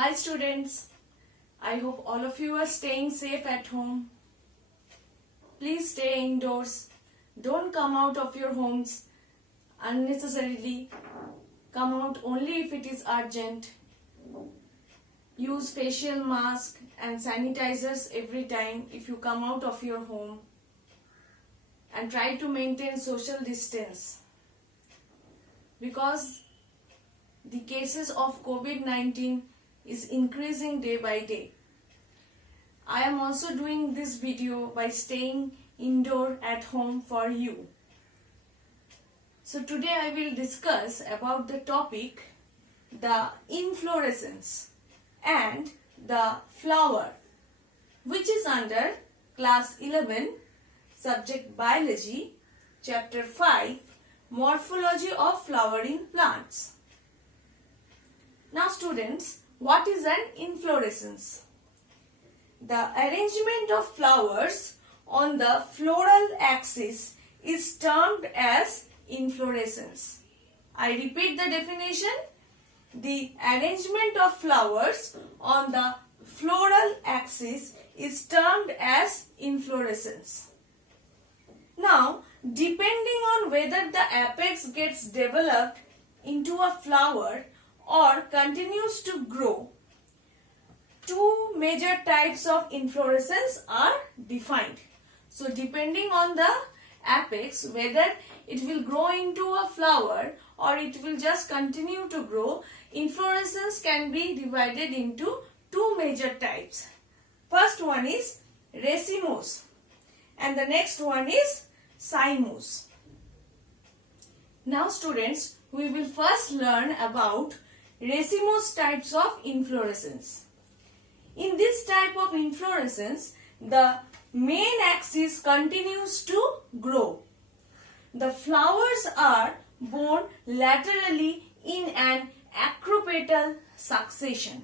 Hi students, I hope all of you are staying safe at home. Please stay indoors. Don't come out of your homes unnecessarily. Come out only if it is urgent. Use facial mask and sanitizers every time if you come out of your home. And try to maintain social distance. Because the cases of COVID-19 is increasing day by day. I am also doing this video by staying indoor at home for you. So today I will discuss about the topic the inflorescence and the flower, which is under class 11 subject biology, chapter 5, morphology of flowering plants. Now students, what is an inflorescence? The arrangement of flowers on the floral axis is termed as inflorescence. I repeat the definition. The arrangement of flowers on the floral axis is termed as inflorescence. Now, depending on whether the apex gets developed into a flower or continues to grow, two major types of inflorescence are defined. So depending on the apex, whether it will grow into a flower or it will just continue to grow, inflorescence can be divided into two major types. First one is racemose and the next one is Simoes. Now students, we will first learn about racemose types of inflorescence. In this type of inflorescence, the main axis continues to grow. The flowers are borne laterally in an acropetal succession.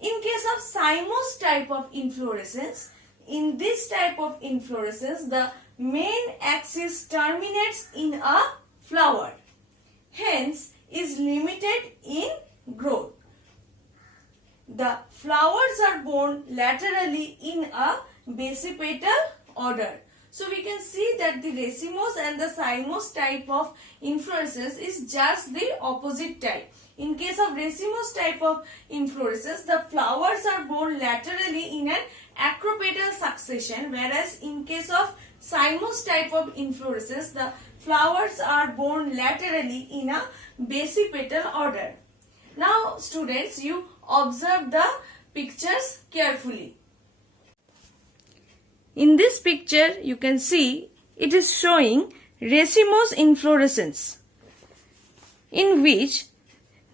In case of Simoes type of inflorescence, in this type of inflorescence, the main axis terminates in a flower, hence is limited in growth. The flowers are borne laterally in a basipetal order. So we can see that the racemose and the Simoes type of inflorescence is just the opposite type. In case of racemose type of inflorescence, the flowers are borne laterally in an acropetal succession, whereas in case of Simoes type of inflorescence, the flowers are borne laterally in a basipetal order. Now students, you observe the pictures carefully. In this picture, you can see it is showing racemose inflorescence, in which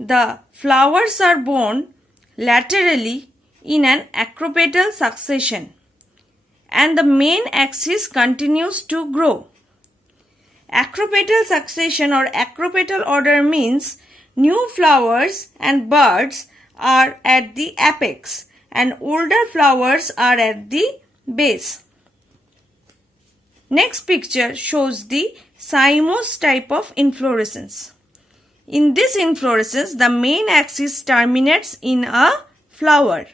the flowers are borne laterally in an acropetal succession and the main axis continues to grow. Acropetal succession or acropetal order means new flowers and buds are at the apex and older flowers are at the base. Next picture shows the Simoes type of inflorescence. In this inflorescence, the main axis terminates in a flower.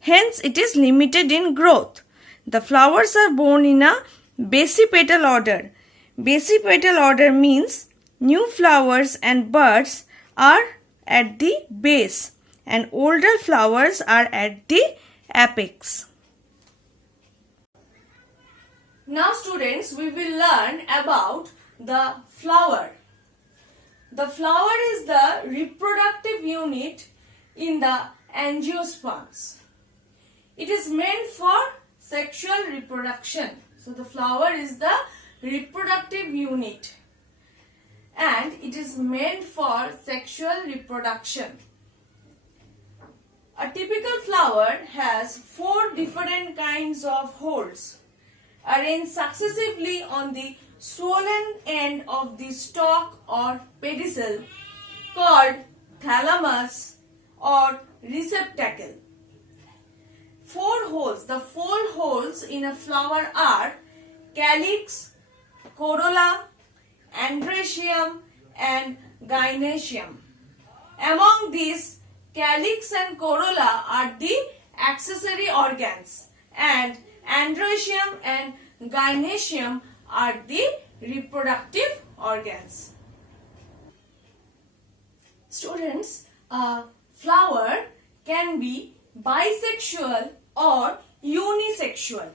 Hence, it is limited in growth. The flowers are borne in a basipetal order. Basipetal order means new flowers and buds are at the base and older flowers are at the apex. Now students, we will learn about the flower. The flower is the reproductive unit in the angiosperms. It is meant for sexual reproduction. So the flower is the reproductive unit and it is meant for sexual reproduction. A typical flower has 4 different kinds of holes arranged successively on the swollen end of the stalk or pedicel called thalamus or receptacle. 4 holes. The 4 holes in a flower are calyx, corolla, androecium and gynoecium. Among these, calyx and corolla are the accessory organs, and androecium and gynoecium are the reproductive organs. Students, a flower can be bisexual or unisexual.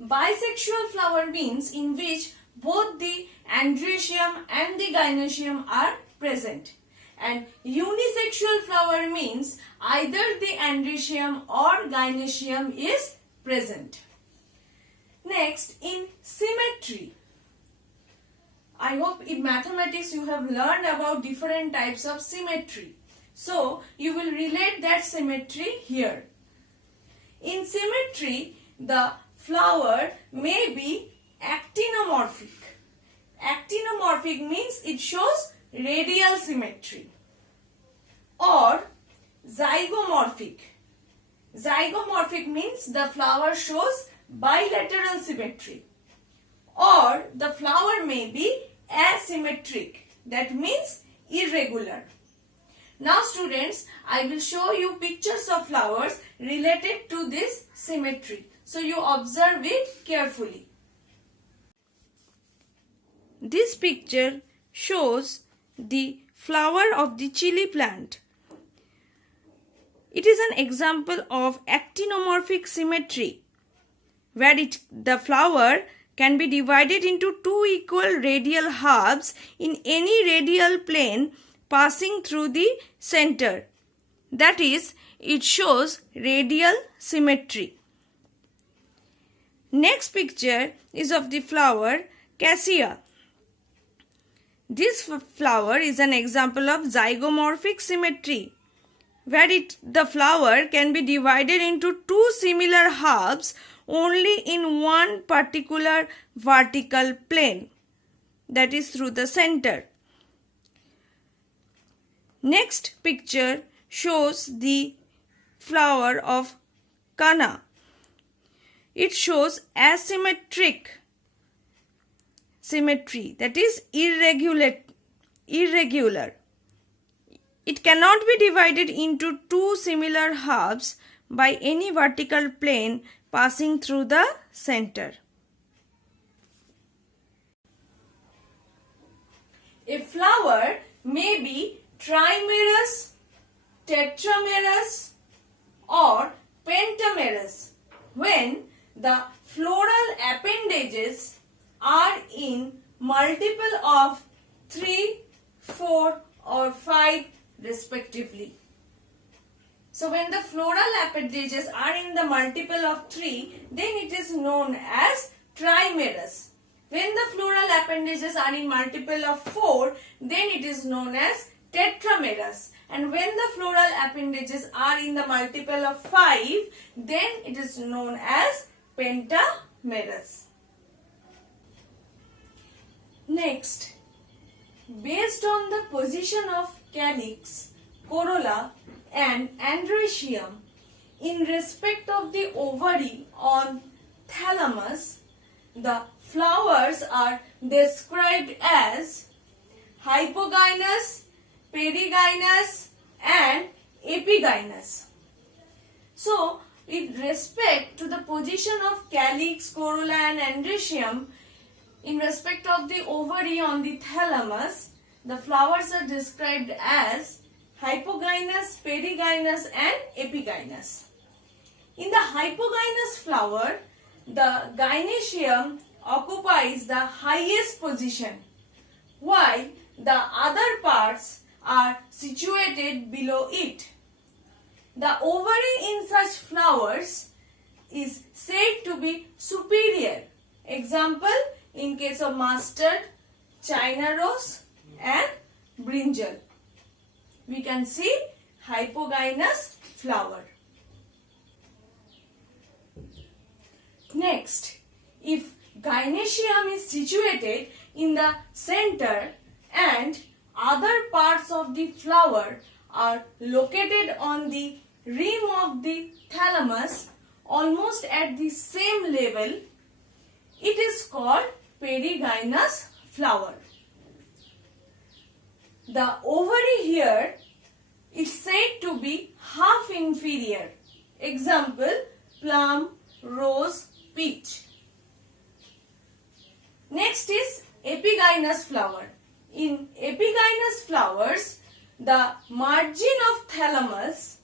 Bisexual flower means in which both the androecium and the gynoecium are present. And unisexual flower means either the androecium or gynoecium is present. Next, in symmetry. I hope in mathematics you have learned about different types of symmetry. So, you will relate that symmetry here. In symmetry, the flower may be actinomorphic. Actinomorphic means it shows radial symmetry. Or zygomorphic. Zygomorphic means the flower shows bilateral symmetry. Or the flower may be asymmetric. That means irregular. Now students, I will show you pictures of flowers related to this symmetry. So you observe it carefully. This picture shows the flower of the chili plant. It is an example of actinomorphic symmetry, where the flower can be divided into two equal radial halves in any radial plane passing through the center. That is, it shows radial symmetry. Next picture is of the flower cassia. This flower is an example of zygomorphic symmetry, where the flower can be divided into two similar halves only in one particular vertical plane, that is through the center. Next picture shows the flower of canna. It shows asymmetric symmetry, that is irregular. It cannot be divided into two similar halves by any vertical plane passing through the center. A flower may be trimerous, tetramerous or pentamerous when the floral appendages are in multiple of 3, 4 or 5 respectively. So when the floral appendages are in the multiple of 3, then it is known as trimerous. When the floral appendages are in multiple of 4, then it is known as tetramerous. And when the floral appendages are in the multiple of 5, then it is known as pentamerous. Next, based on the position of calyx, corolla and androecium in respect of the ovary on thalamus, the flowers are described as hypogynous, perigynous and epigynous. So, with respect to the position of calyx, corolla and androecium in respect of the ovary on the thalamus, the flowers are described as hypogynous, perigynous and epigynous. In the hypogynous flower, the gynoecium occupies the highest position, while the other parts are situated below it. The ovary in such flowers is said to be superior. Example, in case of mustard, China rose and brinjal. We can see hypogynous flower. Next, if gynoecium is situated in the center and other parts of the flower are located on the rim of the thalamus almost at the same level, it is called perigynous flower. The ovary here is said to be half inferior. Example, plum, rose, peach. Next is epigynous flower. In epigynous flowers, the margin of thalamus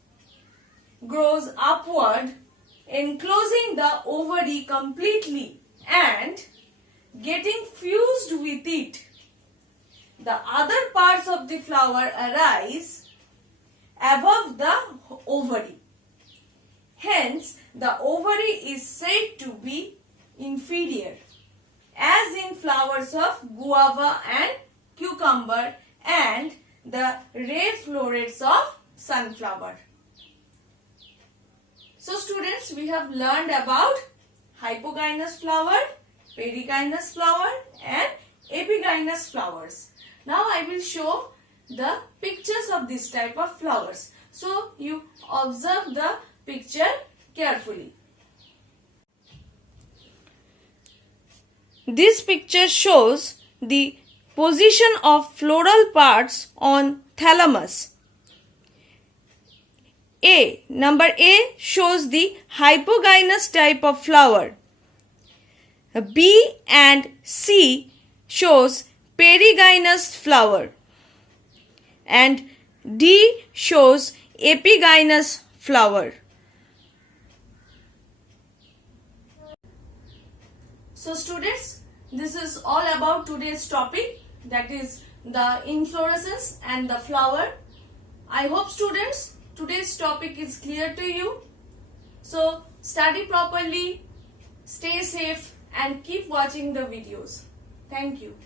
grows upward, enclosing the ovary completely and getting fused with it. The other parts of the flower arise above the ovary. Hence, the ovary is said to be inferior, as in flowers of guava and cucumber and the ray florets of sunflower. So students, we have learned about hypogynous flower, perigynous flower and epigynous flowers. Now I will show the pictures of this type of flowers. So you observe the picture carefully. This picture shows the position of floral parts on thalamus. Number A shows the hypogynous type of flower. B and C shows perigynous flower. And D shows epigynous flower. So students, this is all about today's topic, that is the inflorescence and the flower. I hope students, today's topic is clear to you. So study properly, stay safe and keep watching the videos. Thank you.